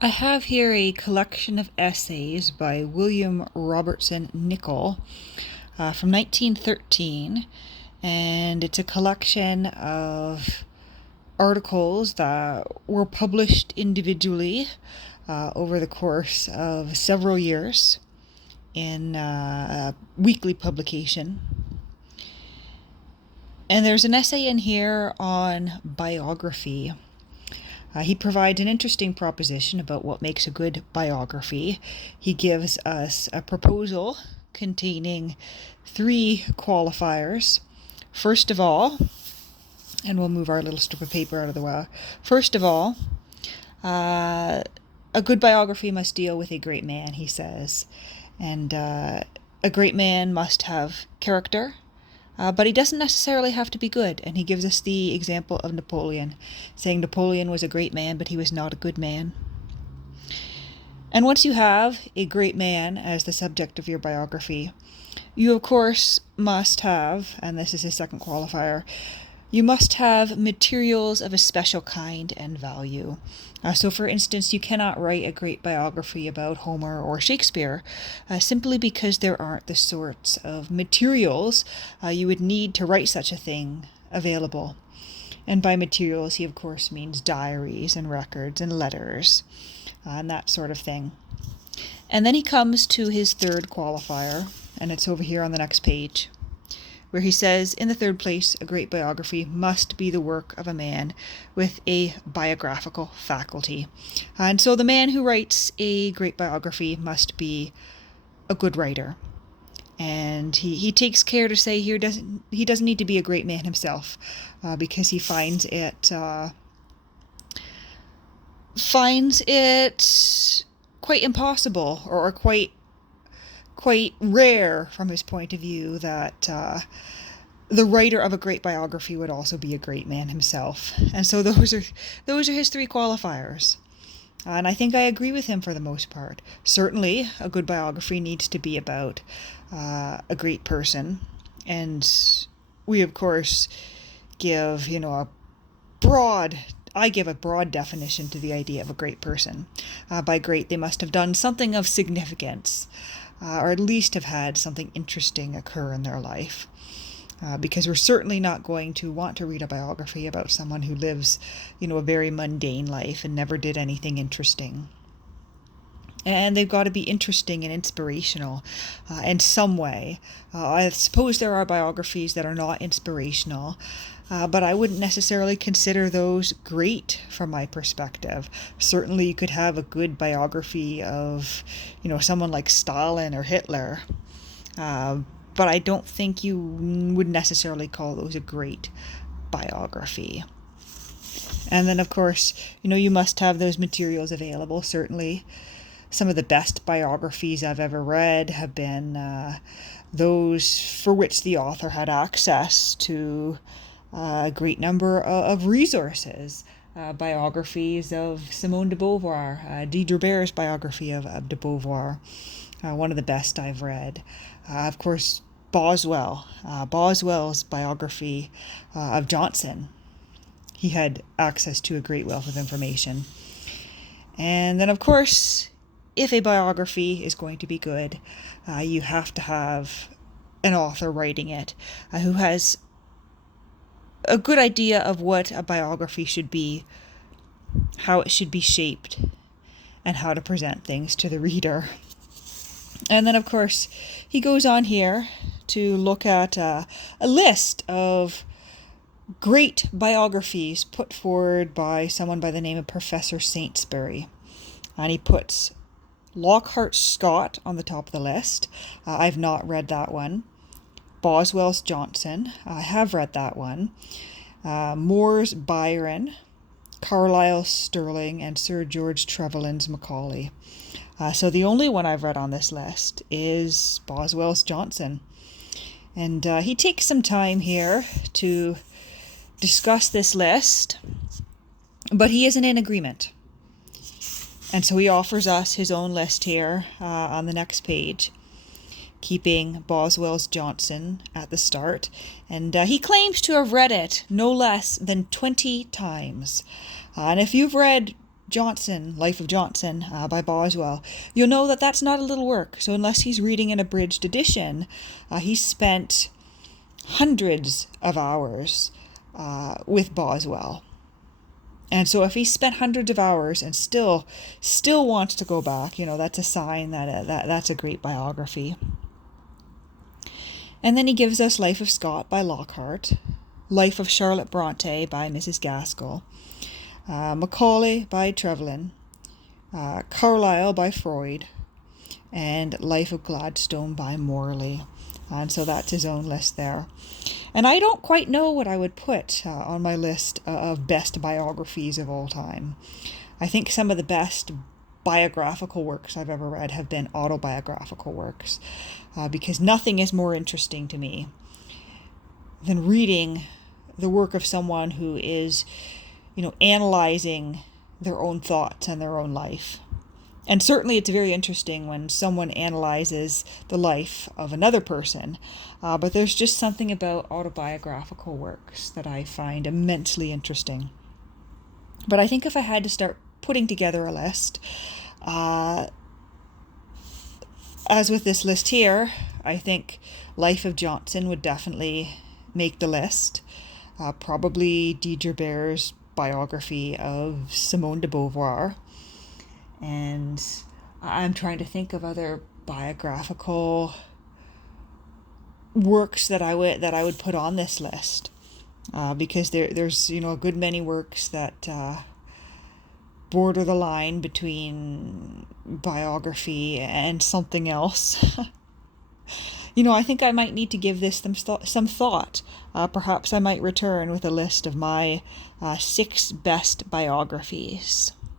I have here a collection of essays by William Robertson Nicoll from 1913, and it's a collection of articles that were published individually over the course of several years in a weekly publication. And there's an essay in here on biography. He provides an interesting proposition about what makes a good biography. He gives us a proposal containing 3 qualifiers. First of all, and we'll move our little strip of paper out of the way. First of all, a good biography must deal with a great man, he says. And a great man must have character, but he doesn't necessarily have to be good. And he gives us the example of Napoleon, saying Napoleon was a great man, but he was not a good man. And once you have a great man as the subject of your biography, you of course must have, and this is his second qualifier, you must have materials of a special kind and value. So for instance, you cannot write a great biography about Homer or Shakespeare simply because there aren't the sorts of materials you would need to write such a thing available. And by materials, he of course means diaries and records and letters and that sort of thing. And then he comes to his third qualifier, and it's over here on the next page, where he says, in the third place, a great biography must be the work of a man with a biographical faculty. And so the man who writes a great biography must be a good writer. And he takes care to say here he doesn't need to be a great man himself, because he finds it quite impossible or quite rare from his point of view that the writer of a great biography would also be a great man himself. And so those are his 3 qualifiers. And I think I agree with him for the most part. Certainly, a good biography needs to be about a great person. And we, of course, give, I give a broad definition to the idea of a great person. By great, they must have done something of significance, or at least have had something interesting occur in their life. Because we're certainly not going to want to read a biography about someone who lives, a very mundane life and never did anything interesting. And they've got to be interesting and inspirational in some way. I suppose there are biographies that are not inspirational, but I wouldn't necessarily consider those great from my perspective. Certainly you could have a good biography of, someone like Stalin or Hitler, but I don't think you would necessarily call those a great biography. And then, of course, you must have those materials available, certainly. Some of the best biographies I've ever read have been those for which the author had access to a great number of resources. Biographies of Simone de Beauvoir, Diderot's biography of de Beauvoir, one of the best I've read. Of course, Boswell's biography of Johnson. He had access to a great wealth of information. And then, of course, if a biography is going to be good, you have to have an author writing it who has a good idea of what a biography should be, how it should be shaped, and how to present things to the reader. And then, of course, he goes on here to look at a list of great biographies put forward by someone by the name of Professor Saintsbury. And he puts Lockhart Scott on the top of the list. I've not read that one. Boswell's Johnson. I have read that one. Moore's Byron. Carlyle's Sterling, and Sir George Trevelyan's Macaulay. So the only one I've read on this list is Boswell's Johnson. And he takes some time here to discuss this list, but he isn't in agreement. And so he offers us his own list here on the next page, keeping Boswell's Johnson at the start. And he claims to have read it no less than 20 times. And if you've read Johnson, Life of Johnson by Boswell, you'll know that that's not a little work. So unless he's reading an abridged edition, he's spent hundreds of hours with Boswell. And so if he spent hundreds of hours and still wants to go back, that's a sign that that's a great biography. And then he gives us Life of Scott by Lockhart, Life of Charlotte Bronte by Mrs. Gaskell, Macaulay by Trevelyan, Carlyle by Freud, and Life of Gladstone by Morley. And so that's his own list there. And I don't quite know what I would put on my list of best biographies of all time. I think some of the best biographical works I've ever read have been autobiographical works, because nothing is more interesting to me than reading the work of someone who is, analyzing their own thoughts and their own life. And certainly it's very interesting when someone analyzes the life of another person, but there's just something about autobiographical works that I find immensely interesting. But I think if I had to start putting together a list, as with this list here, I think Life of Johnson would definitely make the list. Probably Deirdre Bair's biography of Simone de Beauvoir. And I'm trying to think of other biographical works that I would put on this list, because there's a good many works that border the line between biography and something else. I think I might need to give this some thought. Perhaps I might return with a list of my 6 best biographies.